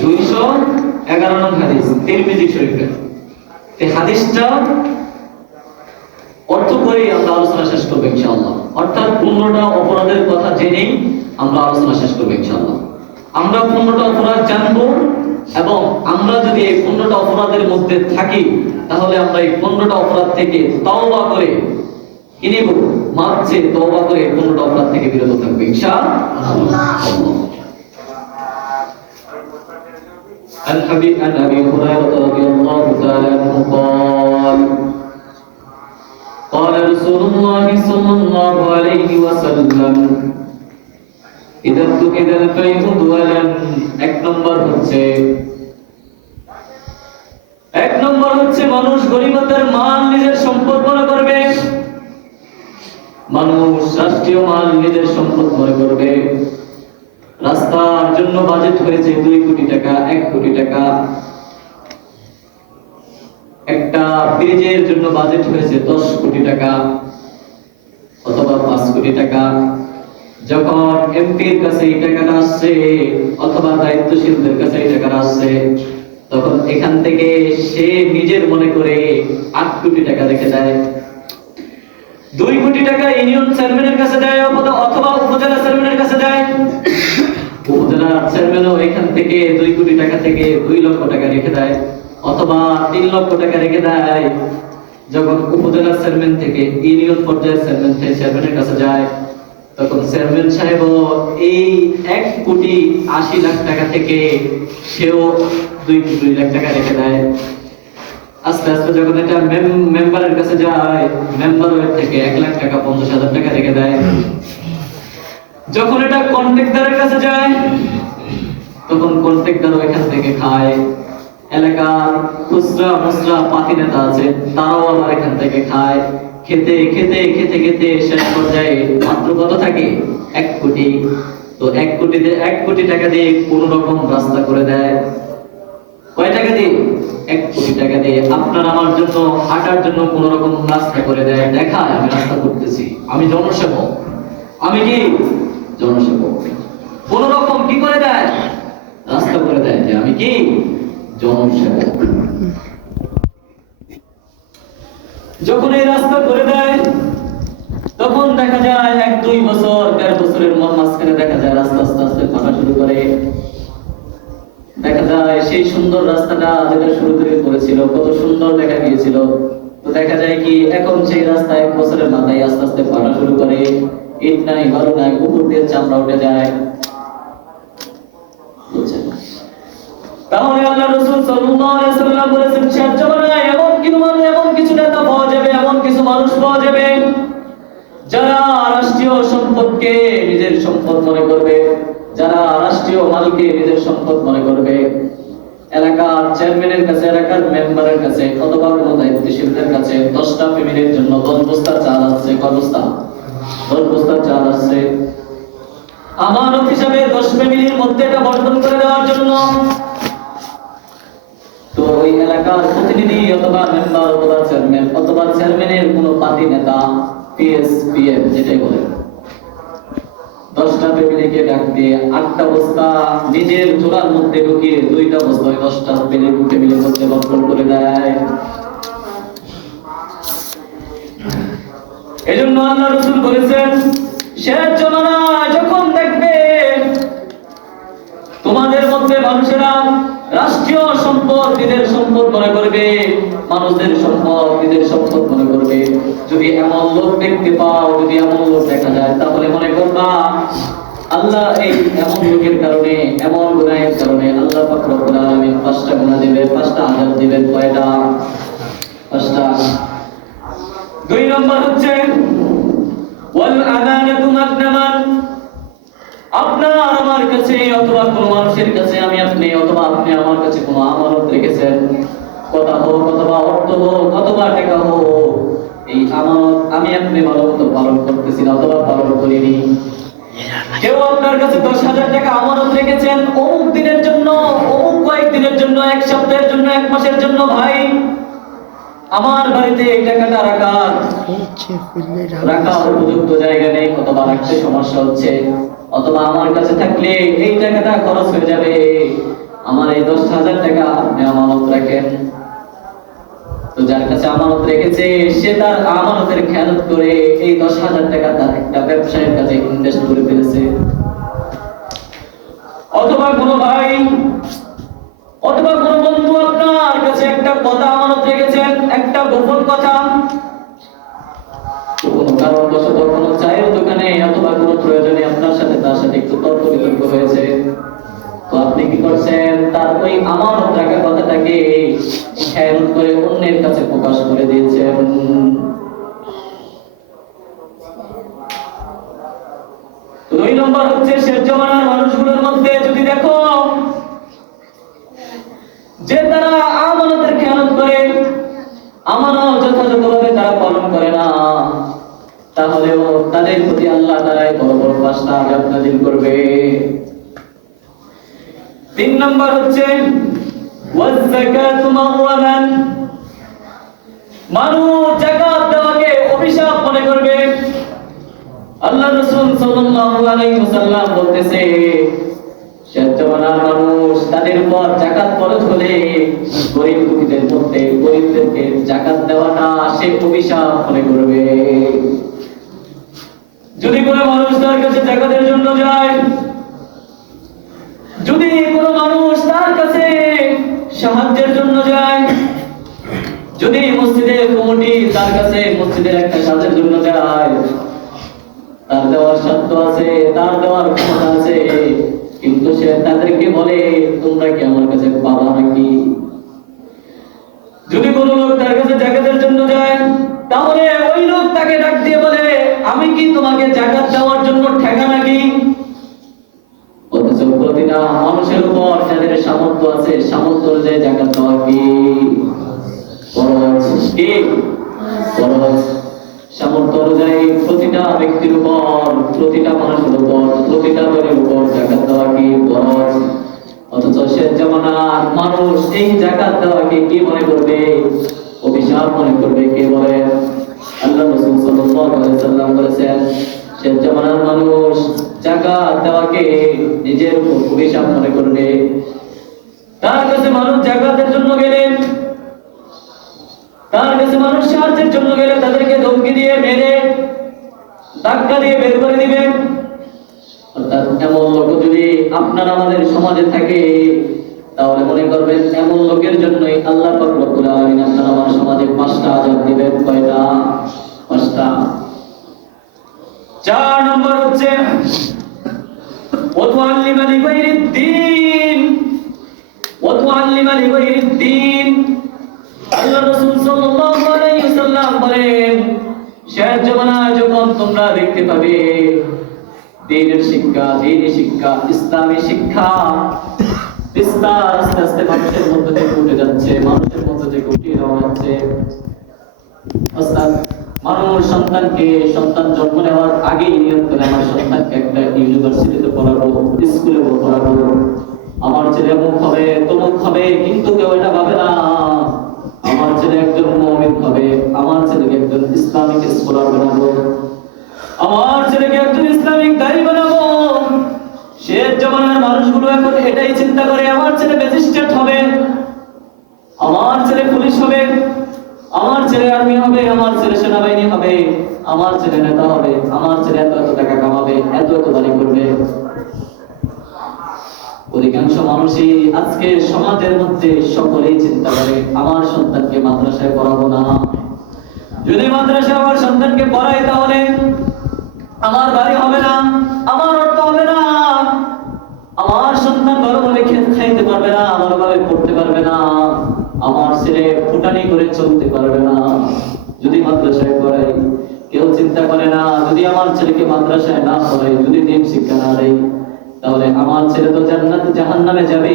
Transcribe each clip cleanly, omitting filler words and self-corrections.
211 নং হাদিস তিরমিজি শরীফে। এই হাদিসটা অর্থ করে আমরা আলোচনা শেষ করব ইনশাআল্লাহ। অর্থাৎ 15টা অপরাধের কথা জেনেই আমরা আলোচনা শেষ করব ইনশাআল্লাহ। আমরা 15টা অপরাধ জানবো এবং আমরা যদি এই 15টা অপরাধের মধ্যে থাকি তাহলে আমরা এই 15টা অপরাধ থেকে তওবা করে কিনেব, মাঝে তওবা করে 15টা অপরাধ থেকে বিরত থাকব ইনশাআল্লাহ। عن أبي هريرة رضي الله تعالى عنه قال قال رسول الله صلى الله عليه وسلم إذا اتخذ البيع دولا এক নম্বর হচ্ছে মানুষ গরিবদের মাল নিজের সম্পদ মনে করবে, মানুষ রাষ্ট্রীয় মাল নিজের সম্পদ মনে করবে। রাস্তার জন্য বাজেট হয়েছে 2 কোটি টাকা, 1 কোটি টাকা। একটা ব্রিজের জন্য বাজেট হয়েছে 10 কোটি টাকা অথবা 5 কোটি টাকা। যখন এমপির কাছে এই টাকাটা আসছে অথবা দায়িত্বশীলদের কাছে এই টাকাটা আসছে, তখন এখান থেকে সে নিজের মনে করে 8 কোটি টাকা রেখে দেয়। 2 কোটি টাকা ইউনিয়ন চেয়ারম্যানের কাছে দেয় অথবা উপজেলা চেয়ারম্যানের কাছে দেয়। উপজেলা চেয়ারম্যানও এখান থেকে 2 কোটি টাকা থেকে 2 লক্ষ টাকা রেখে দেয় অথবা 3 লক্ষ টাকা রেখে দেয়। যখন উপজেলা চেয়ারম্যান থেকে ইউনিয়ন পর্যায়ের চেয়ারম্যানের কাছে যায়, তখন চেয়ারম্যান সাহেব এই 1 কোটি 80 লাখ টাকা থেকে সেও 2 লাখ টাকা রেখে দেয়। আস্তে আস্তে যখন এটা মেম্বারের কাছে যায়, মেম্বারের থেকে 1 লাখ টাকা 50,000 টাকা রেখে দেয়। যখন এটা কন্ট্রাক্টরের কাছে যায়, তখন কন্ট্রাক্টর এখান থেকে খায়। এলাকার খুচরা মুচরা পাতি নেতা আছে, তারাও আবার এখান থেকে খায়। খেতে খেতে খেতে খেতে শেষ পর্যায়ে মাত্র কত থাকে? 1 কোটি। তো 1 কোটি টাকা দিয়ে কোন রকম রাস্তা করে দেয়। কয় টাকা দিয়ে? 1 কোটি টাকা দিয়ে আপনার আমার জন্য হাঁটার জন্য কোন রকম রাস্তা করে দেয়। দেখায় আমি রাস্তা করতেছি, আমি জনসেবক। আমি কি জনসেবক? কোন রকম কি করে দেয়? রাস্তা করে দেয় যে আমি কি জনসেবক। যখন এই রাস্তা করে দেয়, তখন দেখা যায় 1-2 বছর 1.5 বছরের মাঝখানে দেখা যায় রাস্তা আস্তে আস্তে ফাটা শুরু করে। দেখা যায় সেই সুন্দর রাস্তাটা যেটা শুরু থেকে করেছিল, কত সুন্দর দেখা গিয়েছিল, তো দেখা যায় কি এখন সেই রাস্তা 1 বছরের মাথায় আস্তে আস্তে ফাটা শুরু করে। ইট নাই, বালু নাই, উপর দিয়ে চামড়া উঠে যায়। তাহলে আল্লাহ রাসূল সাল্লাল্লাহু আলাইহি ওয়াসাল্লাম বলেছেন, শেষ জামানায় এমন কিছু নেতা পাওয়া যাবে, এমন কিছু মানুষ পাওয়া যাবে যারা রাষ্ট্রীয় সম্পদকে নিজের সম্পদ মনে করবে, যারা রাষ্ট্রীয় মালকে নিজের সম্পদ মনে করবে। এলাকার চেয়ারম্যানের কাছে, এলাকার মেম্বারের কাছে অথবা কোনো দায়িত্বশীলদের কাছে 10টা ফ্যামিলির জন্য 10 বস্তা চাল আছে। কয় বস্তা? 10 বস্তা চাল আছে। আমানত হিসাবে 10 ফ্যামিলির মধ্যে এটা বন্টন করে দেওয়ার জন্য। তো ওই এলাকার প্রতিনিধি অথবা মেম্বার অথবা চেয়ারম্যান অথবা চেয়ারম্যানের কোনো পার্টি নেতা, পিএস পিএম যেটাই বলে, 10টা ফ্যামিলিকে ডাক দিয়ে 8টা বস্তা নিজের চোরার মধ্যে ঢুকিয়ে 2টা বস্তা 10টা ফ্যামিলির মধ্যে বন্টন করে দেয়। এজন্য আল্লাহ রাসূল বলেছেন, শেষ জামানায় যখন দেখবে তোমাদের মধ্যে মানুষেরা রাষ্ট্রীয় সম্পদ নিজের সম্পদ মনে করবে, মানুষদের সম্পদ নিজের সম্পদ মনে করবে, যদি এমন লোক দেখতে পাও, যদি এমন লোক দেখা যায়, তাহলে মনে করবা আল্লাহ এই এমন লোকের কারণে, এমন গুনাহের কারণে আল্লাহ পাক রব্বুল আলামিন 5টা গুনাহ দিবেন, 5টা আযাব দিবেন। কয়টা? 5টা। 2 নম্বর হচ্ছে ওয়াল আমানাতু মাকনামান। আপনার আমার কাছে অথবা কোনো মানুষের কাছে আমি আপনি অথবা আপনি আমার কাছে কোনো আমানত রেখেছেন, কথা হোক অথবা অর্থ হোক অথবা টাকা হোক, এই আমানত আমি আপনি ভালোমতো পালন করতেছি না অথবা পালন করিনি। কেউ আপনার কাছে 10,000 টাকা আমানত রেখেছেন অমুক দিনের জন্য, অমুক কয়েকদিনের জন্য, 1 সপ্তাহের জন্য, 1 মাসের জন্য। ভাই, আমার বাড়িতে এই টাকাটা রাখা উপযুক্ত জায়গা নেই অথবা রাখতে সমস্যা হচ্ছে, অথবা আমার কাছে থাকলে এই টাকাটা খরচ হয়ে যাবে, আমার এই 10,000 টাকা আপনি আমানত রাখেন। তো যার কাছে আমানত রেখেছে সে তার আমানতের খেয়ালত করে এই 10,000 টাকা তার একটা ব্যবসায়ের কাজে ইনভেস্ট করে ফেলেছে। অথবা কোনো ভাই অথবা কোনো বন্ধু আপনার কাছে একটা কথা আমানত রেখেছেন, একটা গোপন কথা, কোনো কারণবশত কোনো চায়ের দোকানে অথবা কোনো প্রয়োজনে আপনার সাথে তার সাথে একটু তর্ক বিতর্ক হয়েছে। তো আপনি কি করছেন? তার ওই আমানত রাখা কথাটাকে খেয়াল করে অন্যের কাছে প্রকাশ করে দিয়েছেন। তো 2 নম্বর হচ্ছে শেষ জমানার মানুষগুলোর মধ্যে যদি দেখো যে তারা আমানতের খেয়ানত করে, আমানত যথাযথভাবে তারা পালন করে না, তাহলেও তাদের প্রতি আল্লাহ তাআলা বড় বড় 5টা আযাব নাযিল করবে। 3 নম্বর হচ্ছে ওয়াজ যাকাতু মাওয়ামান, মানুষ যাকাত দেওয়াকে অভিশাপ মনে করবে। আল্লাহ রাসূল সাল্লাল্লাহু আলাইহি ওয়াসাল্লাম বলতেছে শেষ জামানার মানুষ তাদের উপর যাকাত ফরজ হলে গরীব দুঃখীদের মধ্যে গরীবদেরকে যাকাত দেওয়াটা সে অভিশাপ মনে করবে। যদি কোনো মানুষ তার কাছে যাকাতের জন্য যায়, যদি কোনো মানুষ তার কাছে সাহায্যের জন্য যায়, যদি মসজিদের কমিটি তার কাছে মসজিদের একটা কাজের জন্য যায়, তার দেওয়ার সাধ্য আছে, তার দেওয়ার ক্ষমতা আছে, কিন্তু সে তাদেরকে বলে তোমরা কি আমার কাছে পাবা নাকি? যদি কোনো লোক তার কাছে যাকাতের জন্য যায়, তাহলে ওই লোক তাকে ডাক দিয়ে বলে আমি কি তোমাকে যাকাত দেওয়ার জন্য ঠেকা নাকি? অথচ প্রতিটা মানুষের উপর যাদের সামর্থ্য আছে সামর্থ্য অনুযায়ী যাকাত দেওয়া কি ফরজ? কি ফরজ? সামর্থ্য অনুযায়ী প্রতিটা ব্যক্তির উপর, প্রতিটা মানুষের উপর, প্রতিটা দলের উপর যাকাত দেওয়া কি ফরজ? অথচ শেষ জামানার মানুষ এই যাকাত দেওয়াকে কি মনে করবে? অভিশাপ মনে করবে। কে বলে? আল্লাহ রাসূল সাল্লাল্লাহু আলাইহি ওয়াসাল্লাম বলেছেন শেষ জামানার মানুষ যাকাত দেওয়াকে নিজের উপর অভিশাপ মনে করবে। তার কাছে মানুষ যাকাতের জন্য গেলে, তার কাছে মানুষ সাহায্যের জন্য গেলে তাদেরকে ধমকি দিয়ে মেরে ধাক্কা দিয়ে বের করে দিবে। অর্থাৎ এমন লোক যদি আপনার আমাদের সমাজে থাকে তাহলে মনে করবেন এমন লোকের জন্যই আল্লাহ পাক রব্বুল আলামিন আপনার আমার সমাজে 5টা আযাব দিবেন। কয়টা? 5টা। 4 নম্বর হচ্ছে ওয়াতুআল্লিমা লিগাইরিদ্দিন, ওয়াতুআল্লিমা লিগাইরিদ্দিন। আল্লাহ রাসূল সাল্লাল্লাহু আলাইহি ওয়াসাল্লাম বলেন শেষ জামানায় যখন তোমরা দেখতে পাবে দ্বীনের শিক্ষা, দ্বীনি শিক্ষা, ইসলামী শিক্ষা বিস্তার আস্তে আস্তে মানুষের মধ্যে থেকে উঠে যাচ্ছে, মানুষের মধ্যে থেকে উঠিয়ে দেওয়া হচ্ছে। অর্থাৎ মানুষ সন্তান জন্ম নেওয়ার আগেই নিয়ত করে আমার সন্তানকে একটা ইউনিভার্সিটিতে পড়াবো, স্কুলে পড়াবো, আমার ছেলে অমুক হবে তমুক হবে, কিন্তু কেউ এটা ভাবে না আমার ছেলে একজন মুমিন হবে, আমার ছেলেকে একজন ইসলামিক স্কলার বানাবো, আমার ছেলেকে একজন ইসলামিক দায়ী বানাবো। শেষ জামানার মানুষগুলো এখন এটাই চিন্তা করে আমার ছেলে ম্যাজিস্ট্রেট হবে, আমার ছেলে পুলিশ হবে, আমার ছেলে আর্মি হবে, আমার ছেলে সেনাবাহিনী হবে, আমার ছেলে নেতা হবে, আমার ছেলে এত এত টাকা কামাবে, এত এত বাড়ি করবে। অধিকাংশ মানুষই আজকে সমাজের মধ্যে সকলেই চিন্তা করে আমার সন্তানকে মাদ্রাসায় পড়াবো না, যদি মাদ্রাসায় আমার সন্তানকে পড়াই তাহলে আমার বাড়ি হবে না, আমার অর্থ হবে না, আমার সন্তান ভালোভাবে খাইতে পারবে না, ভালোভাবে পড়তে পারবে না, আমার ছেলে ফুটানি করে চলতে পারবে না যদি মাদ্রাসায় পড়াই। কেউ চিন্তা করে না যদি আমার ছেলেকে মাদ্রাসায় না পড়াই, যদি দ্বীন শিক্ষা না দেই, তাহলে আমার ছেলে তো জান্নাত জাহান্নামে যাবে,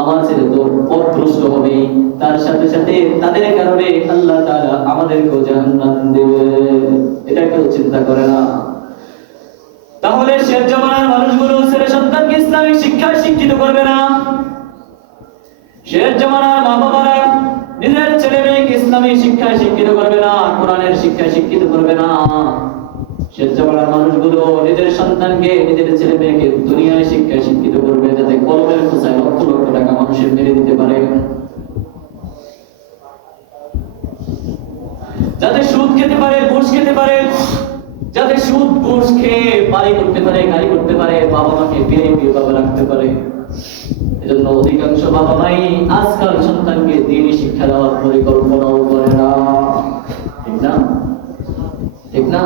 আমার ছেলে তো পথভ্রষ্ট হবে, তার সাথে সাথে তাদের কারণে আল্লাহ তাআলা আমাদেরকেও জাহান্নাম দেবে। এটা কেউ চিন্তা করে না। তাহলে শেষ জামানার মানুষগুলো ছেলে সন্তানকে ইসলামিক শিক্ষায় শিক্ষিত করবে না। শেষ জামানার মা বাবারা নিজের ছেলে মেয়েকে ইসলামিক শিক্ষায় শিক্ষিত করবে না, কোরআনের শিক্ষায় শিক্ষিত করবে না। শেষ জামানার মানুষগুলো নিজের সন্তানকে, নিজের ছেলে মেয়েকে দুনিয়ায় শিক্ষায় শিক্ষিত করবে, যাতে কলমের খোঁচায় লক্ষ লক্ষ টাকা খেতে পারে, ঘুষ খেতে পারে, যাতে সুদ ঘুষ খেয়ে বাড়ি করতে পারে, গাড়ি করতে পারে, বাবা মাকে বিয়ে ভাবে রাখতে পারে। এজন্য অধিকাংশ বাবা মাই আজকাল সন্তানকে দ্বীনি শিক্ষা দেওয়ার পরিকল্পনাও করে না, ঠিক না? ঠিক না?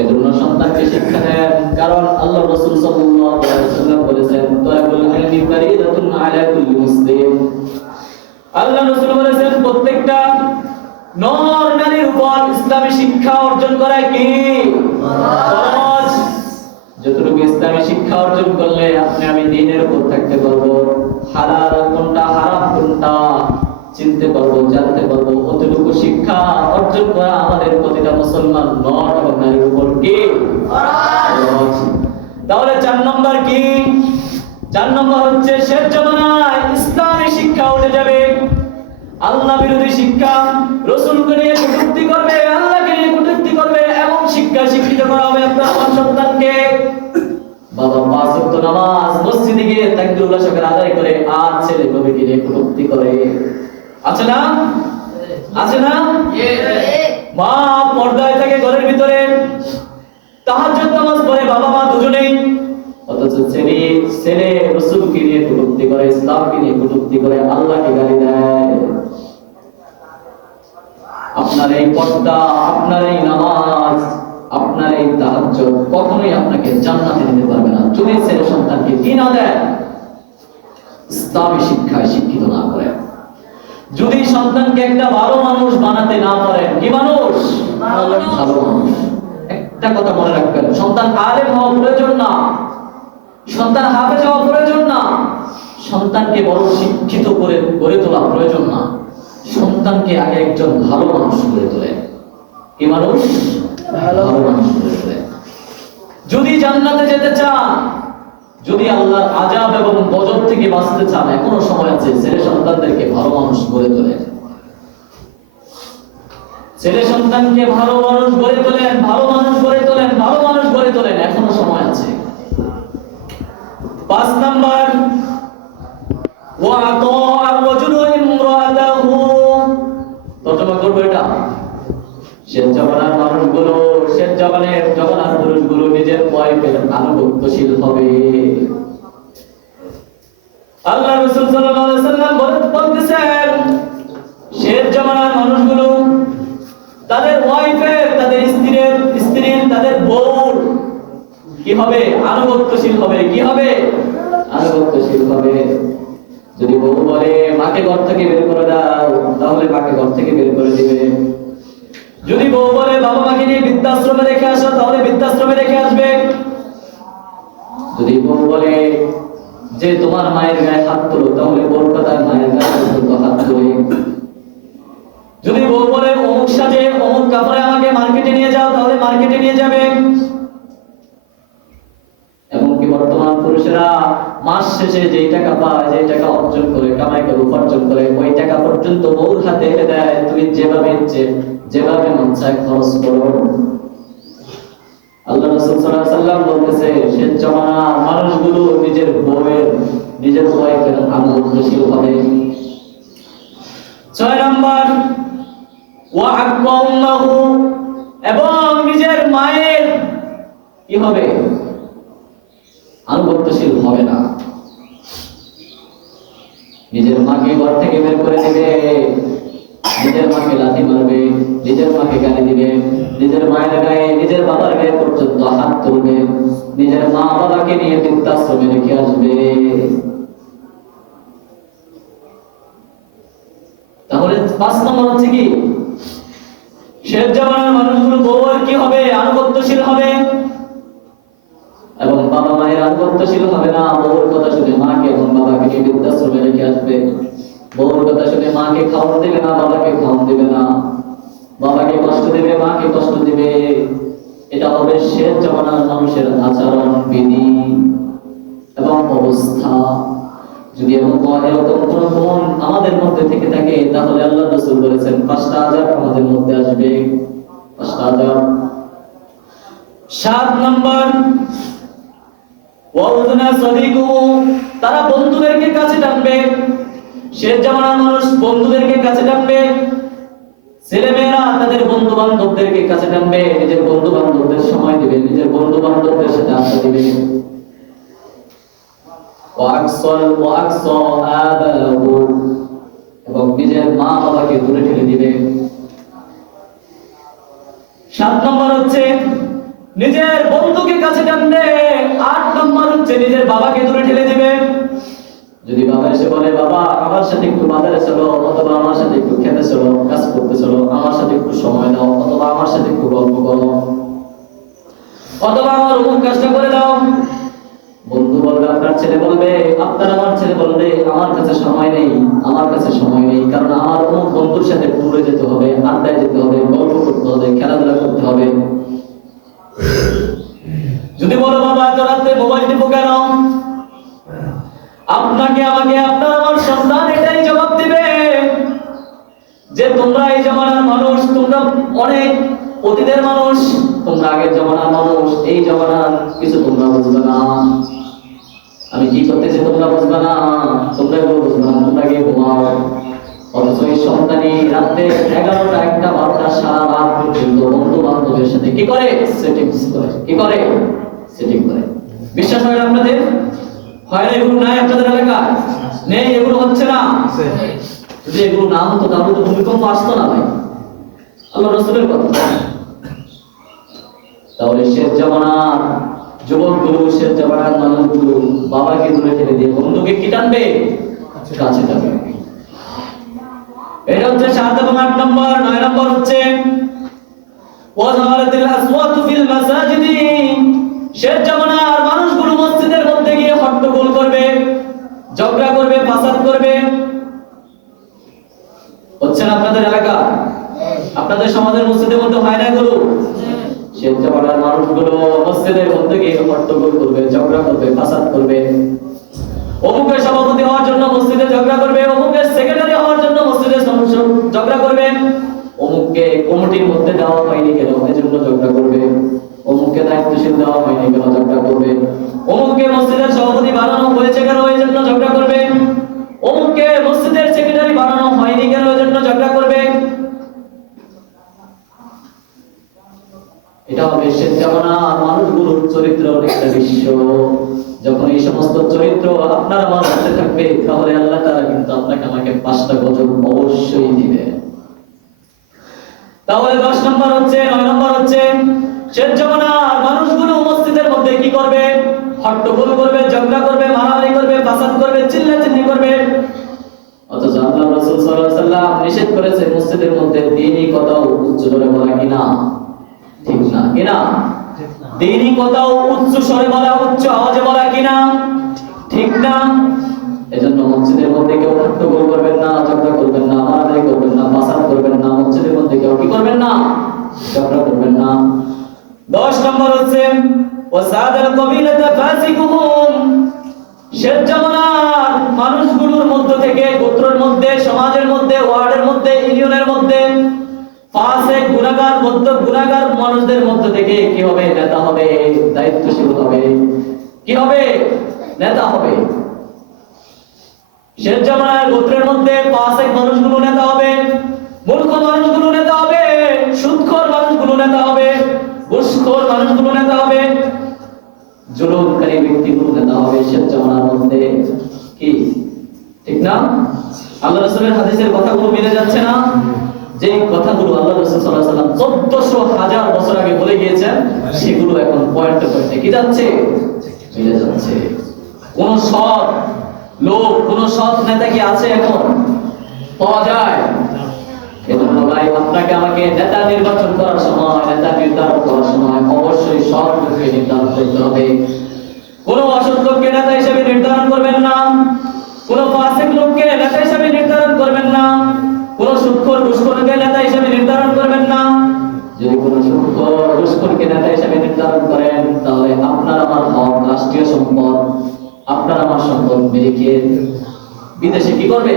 এজন্য সন্তানকে শিক্ষা দেন, কারণ আল্লাহ রাসূল সাল্লাল্লাহু আলাইহি ওয়াসাল্লাম বলেছেন, তালাবুল ইলমি ফারিদাতুন আলা কুল্লি মুসলিম। আল্লাহ রাসূল বলেছেন, প্রত্যেকটা নর নারীর উপর ইসলামী শিক্ষা অর্জন করা কি ফরজ। যতটুকু ইসলামী শিক্ষা অর্জন করলে আপনি আমি দ্বীনের উপর থাকতে পারবো, হালাল কোনটা হারাম কোনটা চিনতে পারবো, জানতে পারবো, অতটুকু শিক্ষা অর্জন করা আমাদের প্রতিটা মুসলমান নর এবং নারীর উপর কি ফরজ। তাহলে 4 নম্বর কি? 4 নম্বর হচ্ছে শেষ জামানায় ইসলামী শিক্ষা উঠে যাবে, আল্লাহ বিরোধী শিক্ষা, রাসূলকে নিয়ে কটূক্তি করবে, আল্লাহকে নিয়ে কটূক্তি করবে, এমন শিক্ষা শিক্ষিত করা হবে আপনার আমার সন্তানকে। বাবা 5 ওয়াক্ত নামাজ মসজিদে গিয়ে তাকবীরুল্লাহ সহকারে আদায় করে, আর ছেলে নবীকে নিয়ে কটূক্তি করে, আছে না? আছে না? মা পর্দায় থাকে ঘরের ভিতরে, তাহাজ্জুদ নামাজ পড়ে বাবা মা দুজনেই, অথচ ছেলে রাসূলকে নিয়ে কটূক্তি করে, ইসলামকে নিয়ে কটূক্তি করে, আল্লাহকে গালি দেয়। আপনার এই পর্দা, আপনার এই নামাজ, আপনার এই তাহাজ্জুদ কখনোই আপনাকে জান্নাতে নিতে পারবে না যদি ছেলে সন্তানকে কি না দেয়, ইসলামী শিক্ষায় শিক্ষিত না করে। যদি সন্তানকে একটা ভালো মানুষ বানাতে না পারেন, কি মানুষ? ভালো মানুষ। একটা কথা মনে রাখবেন, সন্তান আলেম হওয়া প্রয়োজন না, সন্তান হাফেজ হওয়া প্রয়োজন না, সন্তানকে বড় শিক্ষিত করে গড়ে তোলা প্রয়োজন না, সন্তানকে আগে একজন ভালো মানুষ গড়ে তোলে। কি মানুষ? ভালো মানুষ গড়ে তোলে। যদি জান্নাতে যেতে চান, যদি আল্লাহর আযাব এবং গজব থেকে বাঁচতে চান, এখনো সময় আছে, ছেলে সন্তানদেরকে ভালো মানুষ গড়ে তোলেন, ছেলে সন্তানকে ভালো মানুষ গড়ে তোলেন, ভালো মানুষ গড়ে তোলেন, ভালো মানুষ গড়ে তোলেন, এখনো সময় আছে। 5 নাম্বার, ওয়াতাআ আর-রাজুলু ইমরাআতাহু। তর্জমা করব এটা। শেষ জামানার মানুষগুলো, শেষ জামানার পুরুষগুলো নিজের ওয়াইফের আনুগত্যশীল হবে। আল্লাহ রাসূল সাল্লাল্লাহু আলাইহি ওয়াসাল্লাম বলতেছেন, শেষ জামানার মানুষগুলো তাদের ওয়াইফের, তাদের স্ত্রীর, তাদের বউর কি হবে? আনুগত্যশীল হবে। কি হবে? আনুগত্যশীল হবে। যদি বউ বলে মাকে ঘর থেকে বের করে দাও, তাহলে মাকে ঘর থেকে বের করে দিবে। যদি বউ বলে বাবা মাকে নিয়ে বৃদ্ধাশ্রমে রেখে আসো, তাহলে বৃদ্ধাশ্রমে রেখে আসবে। যদি বউ বলে যে তোমার মায়ের গায়ে হাত তোলো, তাহলে বউর তার মায়ের গায়ে হাত তোলে। যদি বউ বলে অমুক সাজে অমুক কাপড়ে আমাকে মার্কেটে নিয়ে যাও, তাহলে মার্কেটে নিয়ে যাবে। এমনকি বর্তমান পুরুষেরা মাস শেষে যেই টাকা পায়, যেই টাকা অর্জন করে, কামাই করে, উপার্জন করে, ওই টাকা পর্যন্ত বউর হাতে এনে দেয়, তুমি যেভাবে ইচ্ছে যেভাবে মন চায় খরচ করো। আল্লাহ রাসূল সাল্লাল্লাহু আলাইহি ওয়াসাল্লাম বলতেছে, শেষ জামানার মানুষগুলো নিজের বউয়ের, নিজের ওয়াইফের আনুগত্যশীল হবে। 6 নাম্বার, ওয়া আক্কা উম্মাহু, এবং নিজের মায়ের কি হবে? আনুগত্যশীল হবে না। নিজের মাকে ঘর থেকে বের করে দিবে, নিজের মাকে লাথি মারবে, নিজের মাকে গালি দিবে, নিজের মায়ের গায়ে, নিজের বাবার গায়ে পর্যন্ত হাত তুলবে, নিজের মা বাবাকে নিয়ে বৃদ্ধাশ্রমে রেখে আসবে। তাহলে 5 নম্বর হচ্ছে কি? শেষ জামানার মানুষগুলো বউয়ের কি হবে? আনুগত্যশীল হবে, এবং বাবা মায়ের আনুগত্যশীল হবে না। বউর কথা শুনে মাকে এবং বাবাকে নিয়ে বৃদ্ধাশ্রমে রেখে আসবে। বউর কথা শুনে মাকে খাওয়ান দেবে না, বাবাকে খাওয়ান দেবে না, বাবাকে কষ্ট দেবে, মাকে কষ্ট দেবে। এটা হবে শেষ জামানার মানুষের আচরণ বিধি এবং অবস্থা। যদি এরকম কোন গুণ আমাদের মধ্যে থেকে থাকে, তাহলে আল্লাহ রাসূল বলেছেন 5টা আযাব আমাদের মধ্যে আসবে। 5টা আযাব। 7 নাম্বার, ওয়াউদনা সাদিকু, তারা বন্ধুদেরকে কাছে টানবে। শেষ জামানার মানুষ বন্ধুদেরকে কাছে টানবে, ছেলেমেয়েরা তাদের বন্ধু বান্ধবদেরকে কাছে টানবে, নিজের বন্ধু বান্ধবদের সময় দিবে, নিজের বন্ধু বান্ধবদের সাথে আড্ডা দিবে। এবং নিজের মা বাবাকে দূরে ঠেলে দিবে। 7 নম্বর হচ্ছে নিজের বন্ধুকে কাছে টানবে। 8 নম্বর হচ্ছে নিজের বাবাকে দূরে ঠেলে দিবে। যদি বাবা এসে বলে, বাবা আমার সাথে একটু বাজারে চলো, অথবা আমার সাথে একটু খেতে চলো, কাজ করতে চলো, আমার সাথে একটু সময় দাও, অথবা আমার সাথে একটু গল্প করো, অথবা আমার অমুক কাজটা করে দাও। বন্ধু বলবে, আপনার ছেলে বলবে, আমার ছেলে বলবে, আমার কাছে সময় নেই, আমার কাছে সময় নেই, কারণ আমার অমুক বন্ধুর সাথে ট্যুরে যেতে হবে, আড্ডায় যেতে হবে, গল্প করতে হবে, খেলাধুলা করতে হবে। যদি বলো, বাবা এত রাতে মোবাইল টিপো কেন, আপনাকে আমাকে আপনার আমার সন্তান এটাই জবাব দিবে যে তোমরা এই জমানার মানুষ, তোমরা অনেক অতীতের মানুষ, তোমরা আগের জমানার মানুষ, এই জমানার কিছু তোমরা বুঝবে না। আমি কি করতেছি তোমরা বুঝবে না, তোমরা এগুলো বুঝবে না, তোমরা গিয়ে ঘুমাও। অথচ এই সন্তানই রাত্রে 11টা 1টা 12টা সারা রাত পর্যন্ত বন্ধু বান্ধবের সাথে কি করে, সেটিংস করে, কি করে, সেটিং করে। বিশ্বাস হয় না আপনাদের? হয় না? এগুলো নাই আপনাদের এলাকায়? নেই, এগুলো হচ্ছে না। যদি এগুলো না হতো তাহলে তো ভূমিকম্প আসতো না ভাই, আল্লাহ রাসূলের কথা। তাহলে শেষ জামানার যুবকগুলো, শেষ জামানার মানুষগুলো বাবাকে দূরে ঠেলে দিয়ে বন্ধুকে কি টানবে, কাছে টানবে। এটা হচ্ছে 7 এবং 8 নম্বর। 9 নম্বর হচ্ছে ওয়াজালাতিল আসওয়াতু ফিল মাসাজিদি। শেষ জামানার মানুষগুলো মসজিদের মধ্যে গিয়ে হট্টগোল করবে, ঝগড়া করবে, ফাসাদ করবে। হচ্ছে না আপনাদের এলাকা? আপনাদের সমাজের মসজিদের মধ্যে হয় না এগুলো? শেষ জামানার মানুষগুলো মসজিদের মধ্যে গিয়ে হট্টগোল করবে, ঝগড়া করবে, ফাসাদ করবে। অমুকের সভাপতি হওয়ার জন্য মসজিদে ঝগড়া করবে, অমুকের সেক্রেটারি হওয়ার জন্য মসজিদে ঝগড়া করবে, অমুককে কমিটির মধ্যে দেওয়া হয়নি কেন এজন্য ঝগড়া করবে, অমুককে দায়িত্বশীল দেওয়া হয়নি কেন ঝগড়া করবে, অমুককে মসজিদের সভাপতি বানানো হয়েছে কেন এজন্য ঝগড়া করবে, অমুককে মসজিদের সেক্রেটারি বানানো হয়নি কেন এজন্য ঝগড়া করবে। এটা হবে শেষ জামানার মানুষগুলোর চরিত্রের একটা দৃশ্য। যখন এই সমস্ত চরিত্র আপনার আমার মধ্যে থাকবে, তাহলে আল্লাহ তাআলা কিন্তু আপনাকে আমাকে 5টা গজব অবশ্যই দিবে। তাহলে 10 নম্বর হচ্ছে, 9 নম্বর হচ্ছে শেষ জামানার মানুষগুলো মসজিদের মধ্যে কি করবে, হট্টগোল করবে, ঝগড়া করবে, মারামারি করবে, ফাসাদ করবে, চিল্লাচিল্লি করবে। অথচ আল্লাহ রাসূল সাল্লাল্লাহু আলাইহি ওয়াসাল্লাম নিষেধ করেছে মসজিদের মধ্যে দ্বীনি কথাও উচ্চ স্বরে বলা কিনা, ঠিক না কিনা? দ্বীনি কথাও উচ্চ স্বরে বলা, উচ্চ আওয়াজে বলা কিনা, ঠিক না? এজন্য মসজিদের মধ্যে কেউ হট্টগোল করবেন না, ঝগড়া করবেন না, মারামারি করবেন না, ফাসাদ করবেন না। মসজিদের মধ্যে কেউ কি করবেন না, ঝগড়া করবেন না। 10 নম্বর হচ্ছে ওয়াসাদাল কবিলাতা ফাসিকুহুম। শেষ জামানার মানুষগুলোর মধ্য থেকে, গোত্রের মধ্যে, সমাজের মধ্যে, ওয়ার্ডের মধ্যে, ইউনিয়নের মধ্যে ফাসিক, গুনাহগার, গুনাহগার মানুষদের মধ্য থেকে কি হবে, নেতা হবে, দায়িত্বশীল হবে, কি হবে, নেতা হবে। শেষ জামানার গোত্রের মধ্যে ফাসিক মানুষগুলো নেতা হবে, মূর্খ মানুষগুলো নেতা হবে, সুদখোর মানুষগুলো নেতা হবে, ঘুষখোর মানুষগুলো নেতা হবে, জুলুমকারী ব্যক্তিগুলো নেতা হবে শেষ জামানার মধ্যে। কি ঠিক না? আল্লাহ রাসূলের হাদিসের কথাগুলো মিলে যাচ্ছে না? যে কথাগুলো আল্লাহ রাসূল সাল্লাল্লাহু আলাইহি ওয়াসাল্লাম 1400 বছর আগে বলে গিয়েছেন, সেগুলো এখন পয়েন্টে পয়েন্টে কি যাচ্ছে, মিলে যাচ্ছে। কোন সৎ লোক, কোন সৎ নেতা কি আছে এখন পাওয়া যায়? এজন্য ভাই আপনাকে আমাকে নেতা নির্বাচন করার সময়, নেতা নির্ধারণ করার সময় অবশ্যই সৎ লোককে নির্ধারণ করতে হবে। কোন অসৎ লোককে নেতা হিসেবে নির্ধারণ করবেন না, কোন ফাসিক লোককে নেতা হিসেবে নির্ধারণ করবেন না, কোন সুদখোর ঘুষখোরকে নেতা হিসেবে নির্ধারণ করবেন না। যদি কোন সুদখোর ঘুষখোরকে নেতা হিসেবে নির্ধারণ করেন, তাহলে আপনার আমার হক, রাষ্ট্রীয় সম্পদ, আপনার আমার সম্পদ মেয়েকে বিদেশে কি করবে,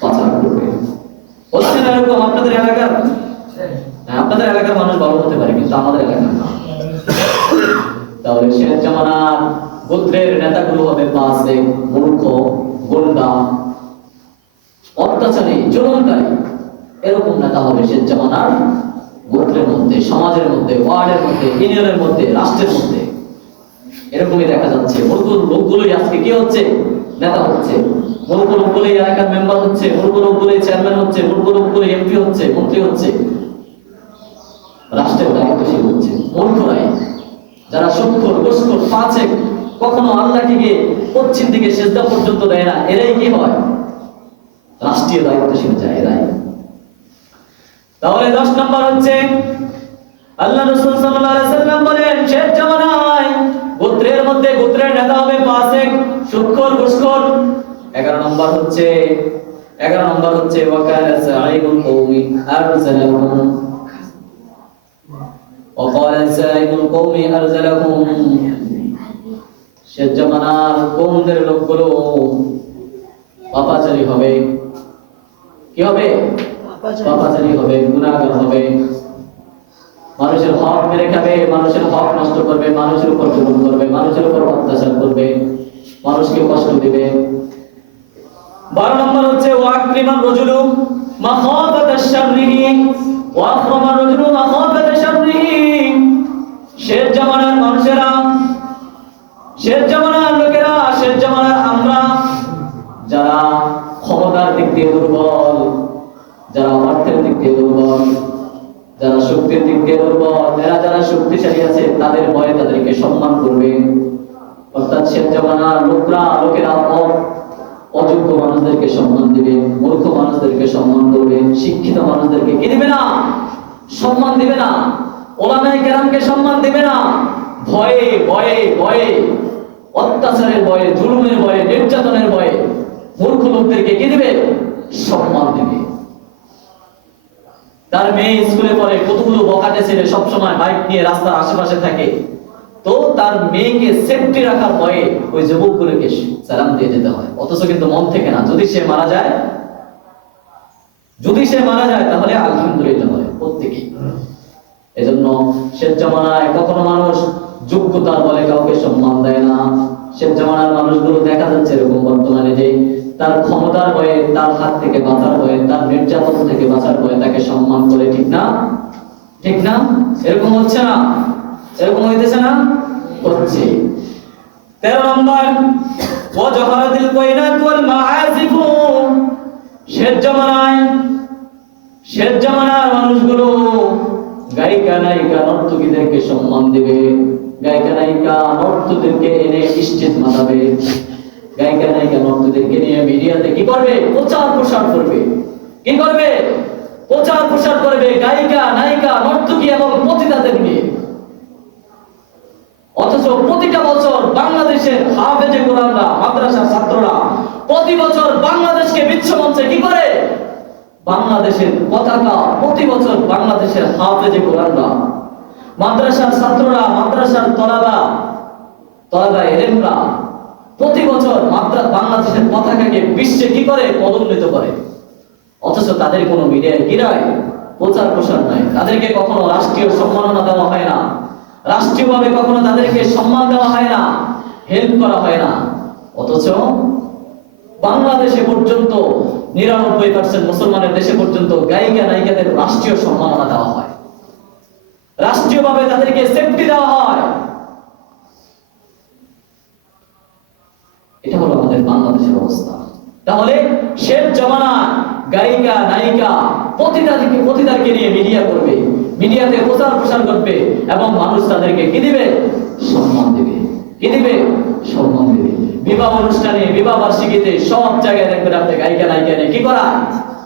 পাচার করবে। হচ্ছে না এরকম আপনাদের এলাকার? আপনাদের এলাকার মানুষ ভালো হতে পারে, কিন্তু আমাদের এলাকার না। তাহলে শেষ জামানার গোত্রের নেতাগুলো হবে ফাসিক, মূর্খ, গুন্ডা, অত্যাচারী, জুলুমকারী। এরকম নেতা হবে শেষ জামানার গোত্রের মধ্যে, সমাজের মধ্যে, ওয়ার্ডের মধ্যে, ইউনিয়নের মধ্যে, রাষ্ট্রের মধ্যে। এরকমই দেখা যাচ্ছে মূর্খ লোকগুলোই আজকে কি হচ্ছে, নেতা হচ্ছে। মূর্খ লোকগুলোই এলাকার মেম্বার হচ্ছে, মূর্খ লোকগুলোই চেয়ারম্যান হচ্ছে, মূর্খ লোকগুলোই এমপি হচ্ছে, মন্ত্রী হচ্ছে, রাষ্ট্রের দায়িত্বশীল হচ্ছে। মূর্খরাই, যারা সুৎখোর, ঘুষখোর, ফাসেক, কখনো আল্লাহকে গিয়ে পশ্চিম দিকে সেজদা পর্যন্ত দেয় না, এরাই কি হয়, রাষ্ট্রীয় দায়িত্বশীল যায় এরাই। তাহলে 10 নম্বর হচ্ছে আল্লাহ রাসূল সাল্লাল্লাহু আলাইহি সাল্লাম বলেন শেষ জামানায় গোত্রের মধ্যে গোত্রের নেতা হবে ফাসিক, সুৎখোর, ঘুষখোর। 11 নম্বর হচ্ছে ওয়াকানা সাইবুল কওমি আরসালাহুম وقال سائر القوم أرسلهم। শেষ জামানার কওমদের লোকগুলো পাপাচারী হবে। কি হবে? পাপাচারী হবে, গুনাহগার হবে, মানুষের হক মেরে খাবে, মানুষের হক নষ্ট করবে, মানুষের উপর জুলুম করবে, মানুষের উপর অত্যাচার করবে, মানুষকে কষ্ট দিবে। 12 নম্বর হচ্ছে ওয়াকরিমান রাজুলু মাখাফাতা শাররিহি ওয়াকরামান রাজুলু মাখাফাতা শাররিহি। শেষ জামানার মানুষেরা, শেষ জামানার লোকেরা, শেষ জামানার আমরা, যারা ক্ষমতার দিক দিয়ে দুর্বল, যারা অর্থের দিক দিয়ে দুর্বল, যারা শক্তির দিক দিয়ে দুর্বল, এরা যারা শক্তিশালী আছে তাদের ভয়ে তাদেরকে সম্মান করবে। অর্থাৎ শেষ জামানার লোকেরা অযোগ্য মানুষদেরকে সম্মান দিবে, মূর্খ মানুষদেরকে সম্মান করবে, শিক্ষিত মানুষদেরকে কি দিবে না, সম্মান দিবে না, ওলামায়ে কেরামকে সম্মান দিবে না। ভয়ে ভয়ে ভয়ে, অত্যাচারের ভয়ে, জুলুমের ভয়ে, নির্যাতনের ভয়ে মূর্খ লোকদেরকে কি দিবে, সম্মান দিবে। তার মেয়ে স্কুলে পড়ে, কতগুলো বকাটে ছেলে সবসময় বাইক নিয়ে রাস্তার আশেপাশে থাকে, তো তার মেয়েকে সেফটি রাখার ভয়ে ওই যুবকগুলোকে সালাম দিয়ে যেতে হয়, অথচ কিন্তু মন থেকে না। যদি সে মারা যায় তাহলে আলহামদুলিল্লাহ বলে প্রত্যেকেই। এজন্য শেষ জামানায় কখনো মানুষ যোগ্যতার বলে কাউকে সম্মান দেয় না। শেষ জামানার মানুষগুলো দেখা যাচ্ছে এরকম বর্তমানে যে তার ক্ষমতার ভয়ে, তার হাত থেকে বাঁচার ভয়ে, তার নির্যাতন থেকে বাঁচার ভয়ে তাকে সম্মান করে। ঠিক না? ঠিক না? এরকম হচ্ছে না? এরকম হইতেছে না? হচ্ছে। 13 নম্বর ওয়াজহারাতিল কায়নাত ওয়াল মাআজিফ। শেষ জামানার মানুষগুলো গায়িকা, নায়িকা, নর্তকীদেরকে সম্মান দিবে। গায়িকা, নায়িকা, নর্তকীদেরকে এনে স্টেজ মাতাবে। গায়িকা, নায়িকা, নর্তকীদেরকে নিয়ে মিডিয়াতে কি করবে, প্রচার প্রসার করবে। কি করবে? প্রচার প্রসার করবে গায়িকা, নায়িকা, নর্তকী এবং পতিতাদের নিয়ে। অথচ প্রতিটা বছর বাংলাদেশের হাফেজে কোরআনরা, মাদ্রাসার ছাত্ররা প্রতি বছর বাংলাদেশকে বিশ্ব মঞ্চে কি করে, বাংলাদেশের পতাকা, প্রতি বছর বাংলাদেশের হাফেজে কোরআনরা, মাদ্রাসার ছাত্ররা, মাদ্রাসার তলাবা এলেমরা প্রতি বছর বাংলাদেশের পতাকাকে বিশ্বে কি করে, পদোন্নতি করে। অথচ তাদের কোনো মিডিয়ায় কি নয়, প্রচার প্রসার নাই। তাদেরকে কখনো রাষ্ট্রীয় সম্মাননা দেওয়া হয় না, রাষ্ট্রীয়ভাবে কখনো তাদেরকে সম্মান দেওয়া হয় না, হেল্প করা হয় না। অথচ বাংলাদেশে পর্যন্ত 99% মুসলমানের দেশে পর্যন্ত গায়িকা, নায়িকাদের রাষ্ট্রীয় সম্মাননা দেওয়া হয়, রাষ্ট্রীয়ভাবে তাদেরকে সেফটি দেওয়া হয়। এটা হলো আমাদের বাংলাদেশের অবস্থা। তাহলে শেষ জামানা গায়িকা, নায়িকা, পতিতাদেরকে নিয়ে মিডিয়া করবে, মিডিয়াতে প্রচার প্রসার করবে এবং মানুষ তাদেরকে কি দিবে, সম্মান দিবে। কি দিবে? সম্মান দিবে। বিবাহ অনুষ্ঠানে, বিবাহ বার্ষিকীতে সব জায়গায় দেখবেন আপনি গায়িকা, নায়িকা নিয়ে কি করায়,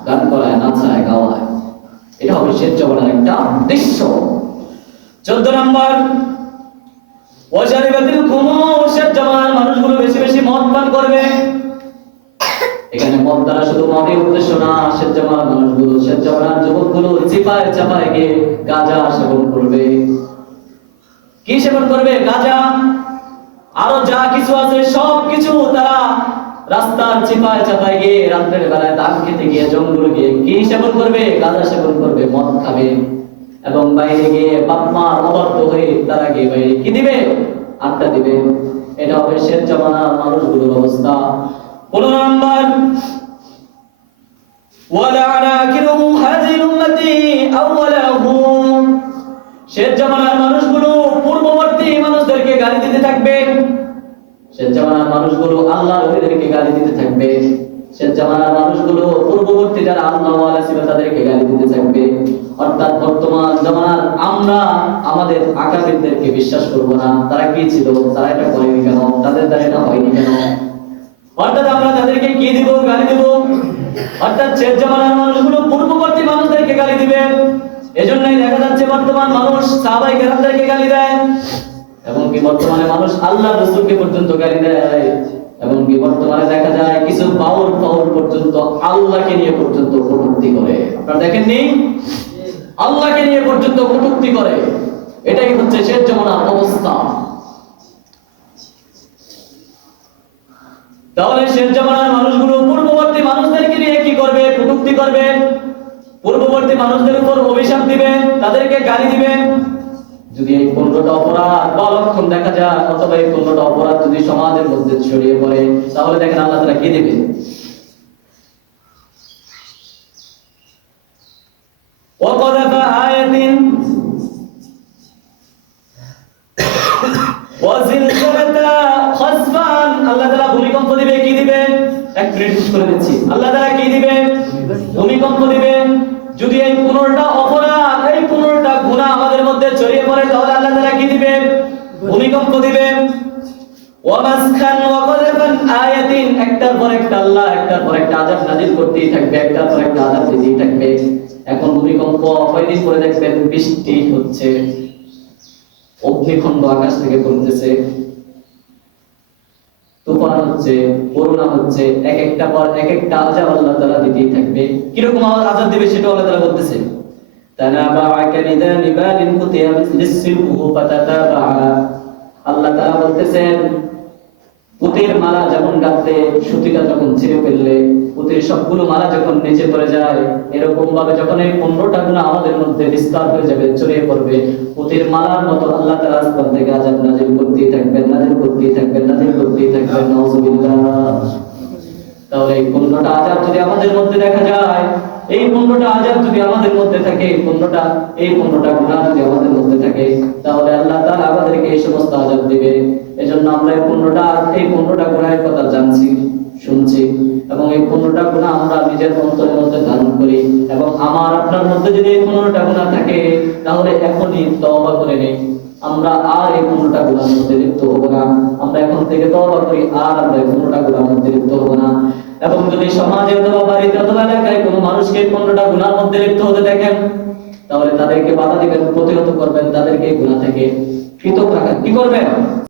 গান করায়, নাচায়, গাওয়ায়। এটা হবে শেষ জামানার একটা দৃশ্য। 14 নম্বর ওয়াজারিবাতিল খুমুর। শেষ জামানার মানুষগুলো বেশি বেশি মদ পান করবে। এখানে মদ দ্বারা শুধু মদের উদ্দেশ্য না, শেষ জামানার মানুষগুলো, শেষ জামানার যুবকগুলো চিপায় চাপায় গিয়ে গাঁজা সেবন করবে। কি সেবন করবে? গাঁজা, আরো যা কিছু আছে সব কিছু তারা রাস্তার চিপায় চাপায় গিয়ে, রাত্রের বেলায় ধান খেতে গিয়ে, জঙ্গলে গিয়ে কি সেবন করবে? গাঁজা সেবন করবে, মদ খাবে এবং বাইরে গিয়ে বাপ মার অবাধ্য হয়ে তারা গিয়ে বাইরে কি দিবে, আড্ডা দিবে। এটা হবে শেষ জামানার মানুষগুলোর অবস্থা। 15 নম্বর ওয়ালা'নাকিরু হাযি আউওয়ালাহু, শেষ জামানার মানুষগুলো পূর্ববর্তী মানুষদেরকে গালি দিতে থাকবে। শেষ জামানার মানুষগুলো আল্লাহর ওলিদেরকে গালি দিতে থাকবে। শেষ জামানার মানুষগুলো পূর্ববর্তী যারা আল্লাহ ওয়ালা ছিল তাদেরকে গালি দিতে থাকবে। অর্থাৎ বর্তমান জামানার আমরা আমাদের আকাবিরদেরকে বিশ্বাস করব না। তারা কি ছিল, তারা এটা করেনি কেন, তাদের দ্বারা এটা হয়নি কেন, অর্থাৎ আমরা তাদেরকে কি দিব, গালি দিব। অর্থাৎ শেষ জামানার মানুষগুলো পূর্ববর্তী মানুষদেরকে গালি দিবে। এজন্যই দেখা যাচ্ছে বর্তমান মানুষ সাহাবায়ে কেরামদেরকে গালি দেয়, এবং কি বর্তমানে মানুষ আল্লাহ রাসূলকে পর্যন্ত গালি দেয়, এবং কি বর্তমানে দেখা যায় কিছু বাউল পর্যন্ত আল্লাহকে নিয়ে পর্যন্ত কটূক্তি করে। আপনারা দেখেননি, আল্লাহকে নিয়ে পর্যন্ত কটূক্তি করে। এটাই হচ্ছে শেষ জামানার অবস্থা। তাহলে শেষ জামানার মানুষগুলো পূর্ববর্তী মানুষদেরকে নিয়ে কি করবে, কটূক্তি করবে, পূর্ববর্তী মানুষদের উপর অভিশাপ দিবে, তাদেরকে গালি দিবে। যদি এই 15টা অপরাধ বা লক্ষণ দেখা যায়, অথবা এই 15টা অপরাধ যদি সমাজের মধ্যে ছড়িয়ে পড়ে, তাহলে দেখেন আল্লাহ তাআলা কি দিবে। وقذف آية وزلزلتها خسفا, আল্লাহ তাআলা ভূমিকম্প দিবে, কি দিবে, এক মিনিট করে দিচ্ছি। আল্লাহ তাআলা কি দিবে, ভূমিকম্প দিবে। যদি এই 15টা অপরাধ, এই 15টা গুনাহ আমাদের মধ্যে ছড়িয়ে পড়ে, তাহলে আল্লাহ তাআলা কি দিবে, ভূমিকম্প দিবে। ওয়ামাসখান ওয়াকযাফান আয়াতিন, একটার পর একটা আল্লাহ একটার পর একটা আযাব নাযিল করতেই থাকবে, একটার পর একটা আযাব দিতেই থাকবে। এখন ভূমিকম্প, কয়দিন পরে দেখবেন বৃষ্টি হচ্ছে, অগ্নিখণ্ড আকাশ থেকে পড়তেছে, তুফান হচ্ছে, করোনা হচ্ছে, এক একটা পর এক একটা আযাব আল্লাহ তাআলা দিতেই থাকবে। কি রকম আযাব দিবে সেটা আল্লাহ তাআলা বলতেছে। তানাবাআ কানিদা নিবালিন কুতিয়া বিসসিলহু ফাতাতাবাআ, আল্লাহ তাআলা বলতেছেন পুতির মালা যেমন গাছে সুতিটা যখন ছিঁড়ে ফেললে পুতির সবগুলো মালা যখন নিচে পড়ে যায়, এরকম ভাবে যখন এই 15টা গুনাহ আমাদের মধ্যে বিস্তার হয়ে যাবে, ছড়িয়ে পড়বে, পুতির মালার মতো আল্লাহ তাআলা আসমান থেকে আযাব নাযিল করতেই থাকবেন, নাযিল করতেই থাকবেন, নাযিল করতেই থাকবেন। নাউযুবিল্লাহ। তাহলে এই 15টা আযাব যদি আমাদের মধ্যে দেখা যায়, এই 15টা আযাব যদি আমাদের মধ্যে থাকে, এই 15টা গুনাহ যদি আমাদের মধ্যে থাকে, তাহলে আল্লাহ তাআলা আমাদেরকে এই সমস্ত আযাব দিবে। এজন্য আমরা এই 15টা গুনাহের কথা জানছি, শুনছি, এবং এই 15টা গুনাহ আমরা নিজের অন্তরের মধ্যে ধারণ করি। এবং আমার আপনার মধ্যে যদি এই 15টা গুনাহ থাকে, তাহলে এখনই তওবা করে নেই, আমরা আর এই 15টা গুনাহের মধ্যে লিপ্ত হব না। আমরা এখন থেকে তওবা করি, আর আমরা এই 15টা গুনাহের মধ্যে লিপ্ত হব না। এবং যদি সমাজে অথবা বাড়িতে অথবা এলাকায় কোনো মানুষকে 15টা গুনাহের মধ্যে লিপ্ত হতে দেখেন, তাহলে তাদেরকে বাধা দিবেন, প্রতিহত করবেন, তাদেরকে এই গুনাহ থেকে পৃথক রাখার কি করবেন।